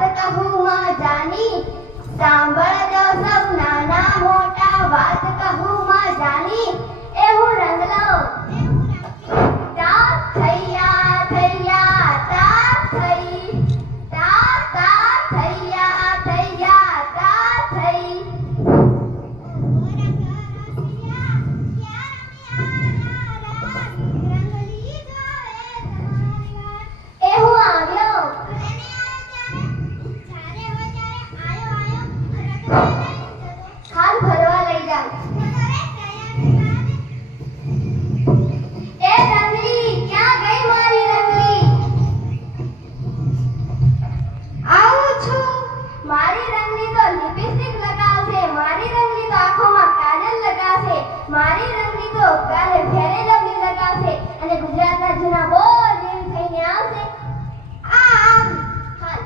વાત કહું મજાની, સાંભળજો સૌ નાના મોટા વાત કહું મજાની. એ હું રંગલો તા થૈયા થૈયા તા થઈ, તા તા થૈયા થૈયા તા થઈ. એ હું આવ્યો ખાલ ભરવા લઈ જાઉં. એ રંગલી ક્યાં ગઈ મારી રંગલી? આવું છું. મારી રંગલી તો લિપસ્ટિક લગાવશે, મારી રંગલી તો આંખોમાં કાજલ લગાવશે, મારી રંગલી તો કાલે ફેરે લવલી લગાવશે અને ગુજરાતના જૂના બોલ જેવી થઈને આવશે. આમ હાલ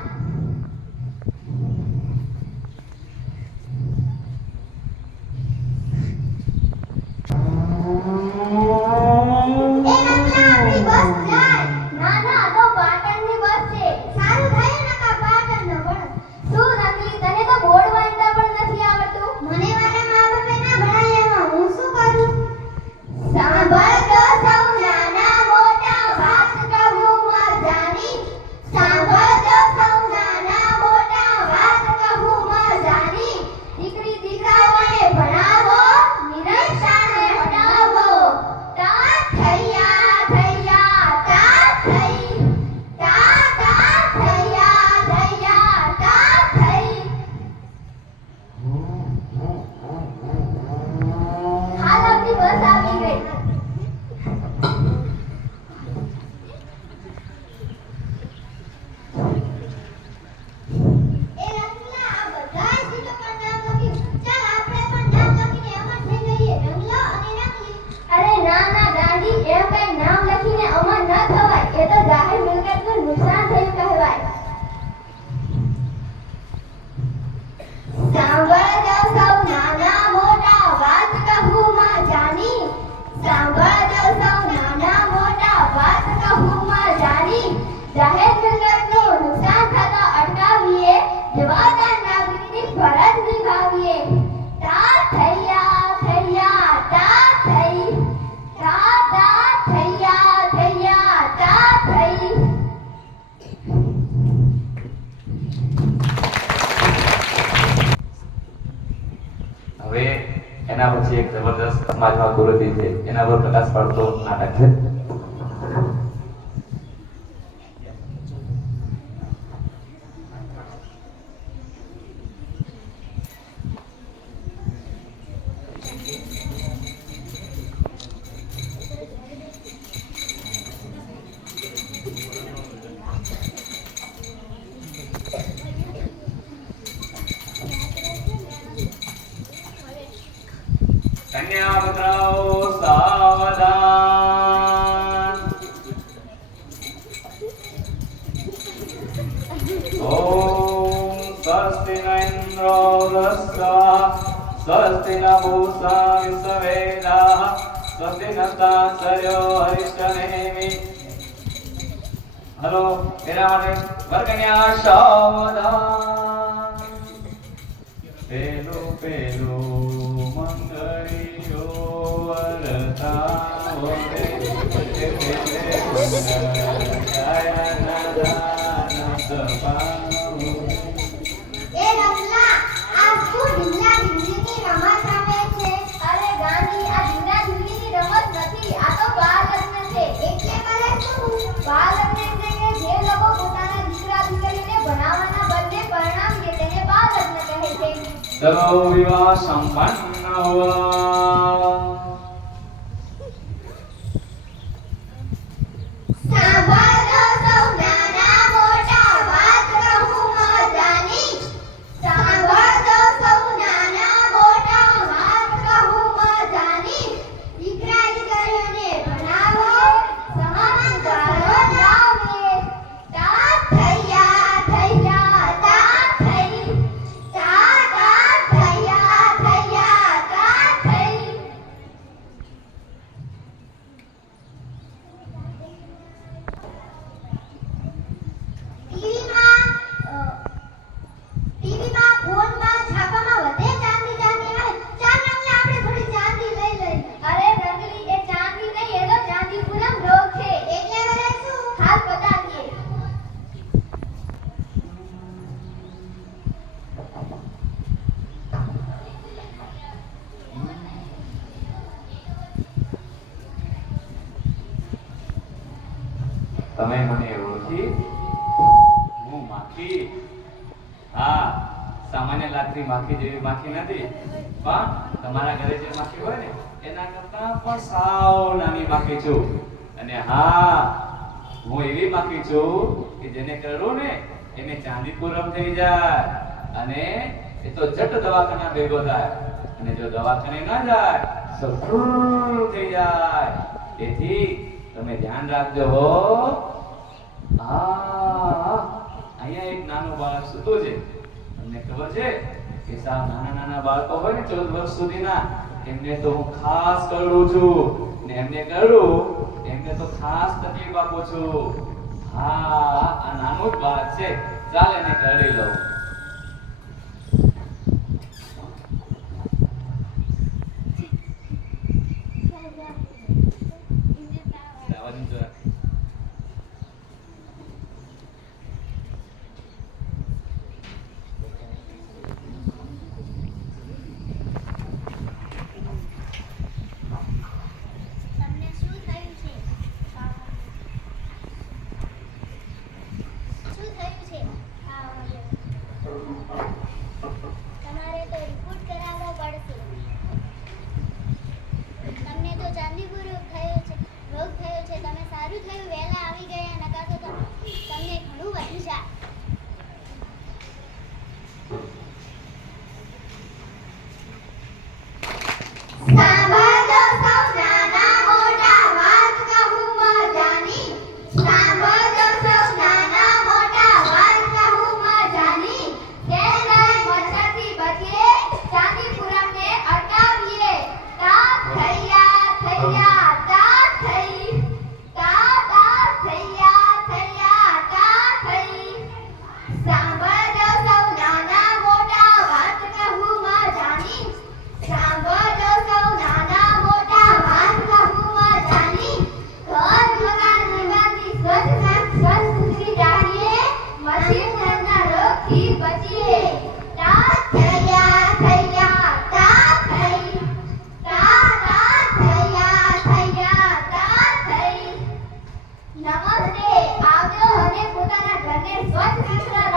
જાહેર મિલકતનું નુકસાન થતા અટકાવીએ, જવાબદાર નાગરિકની ફરજ નિભાવીએ. તા થૈયા થૈયા તા થઈ, તા તા થૈયા થૈયા તા થઈ. હવે એના પછી એક જબરદસ્ત સમાજમાં કુરીતિ છે, એના પર પ્રકાશ પાડતો નાટક છે. કન્યા પુત્રાઓ સાવધાન. ઓમ સ્વસ્તિ ન ઇન્દ્રો વૃષભઃ, સ્વસ્તિ ન પૂષા વિશ્વવેદાઃ, સ્વસ્તિ નસ્તાક્ષર્યો હરિષ્ઠનેમિ. હલો, એના માટે વરકન્યા સાવધાન. પેલું પેલું મંગળીઓ વરતાઓ રે, એ રમલા આ શું ઢીંગલા ઢીંગલીની રમત રમે છે? અરે ગાંધી, આ ઢીંગલા ઢીંગલીની રમત નથી, આ તો બાળ લગ્ન છે. એટલે કરે શું? બાળ લગ્ન એટલે કે જે લોકો પોતાના દીકરા દીકરીને ભણાવવાના બદલે પરણાવી દે તેને બાળ લગ્ન કહે છે. ચલો વિવાહ સંપન્ન હુઆ. સાંભળો સૌ નાના મોટા વાત કહું મજાની, સાંભળો સૌ નાના મોટા વાત કહું મજાની. દીકરા દીકરીઓને ભણાવો, સમાન કરો લાવે. તા થૈયા થૈયા તા થઈ, તા તા થૈયા થૈયા તા થઈ. ટીવીમાં માખી? હું માખી? હા, સામાન્ય લાગતી માખી જેવી માખી નથી, પણ તમારા ઘરે જે માખી હોય ને એના કરતાં પણ સાવ નાની માખી છું. અને હા, હું એવી માખી છું કે જેને કરડું ને એને ચાંદીપુરમ થઈ જાય, અને એ તો જટ દવાખાના ભેગો થાય, અને જો દવાખાને ના જાય તો ફૂલ થઈ જાય. તેથી તમે ધ્યાન રાખજો હો. હા, અહીંયા એક નાનું બાળક સૂતું છે. તમને ખબર છે કે સાવ નાના નાના બાળકો હોય ને 14 વર્ષ સુધીના, એમને તો હું ખાસ કરડું છું, ને એમને કરડું એમને તો ખાસ તકલીફ આપું છું. હા, આ નાનું જ બાળક છે, ચાલ એને કરડી લઉં. તમને શું થયું છે? શું થયું છે? તમારે તો રિપોર્ટ કરાવવો પડશે. તમને તો ચાંદીપુર રોગ થયો છે. તમે સારું થયું વહેલા આવી ગયા, નકા તો તમને ઘણું વધી જાય. સાંભળો સૌ નાના મોટા વાત કહું મજાની. સાંભળો સૌ નાના મોટા વાત કહું મજાની. કે કઈ મચ્છરથી બચીએ, ચાંદીપુરમને અટકાવીએ. તા થૈયા થૈયા તા થઈ, તા તા થૈયા થૈયા તા થઈ. સાંભળો સૌ નાના મોટા વાત કહું મજાની. સાંભળો સૌ નાના મોટા વાત કહું મજાની. ઘર મકાન નિવાસી સ્વચ્છ સુથરી રાખીએ, મચ્છરના રોગથી બચીએ. તા થૈયા થૈયા તા થઈ, તા તા થૈયા થૈયા તા થઈ. નમસ્તે, આવજો અને પોતાના ઘરને સ્વચ્છ સુથરા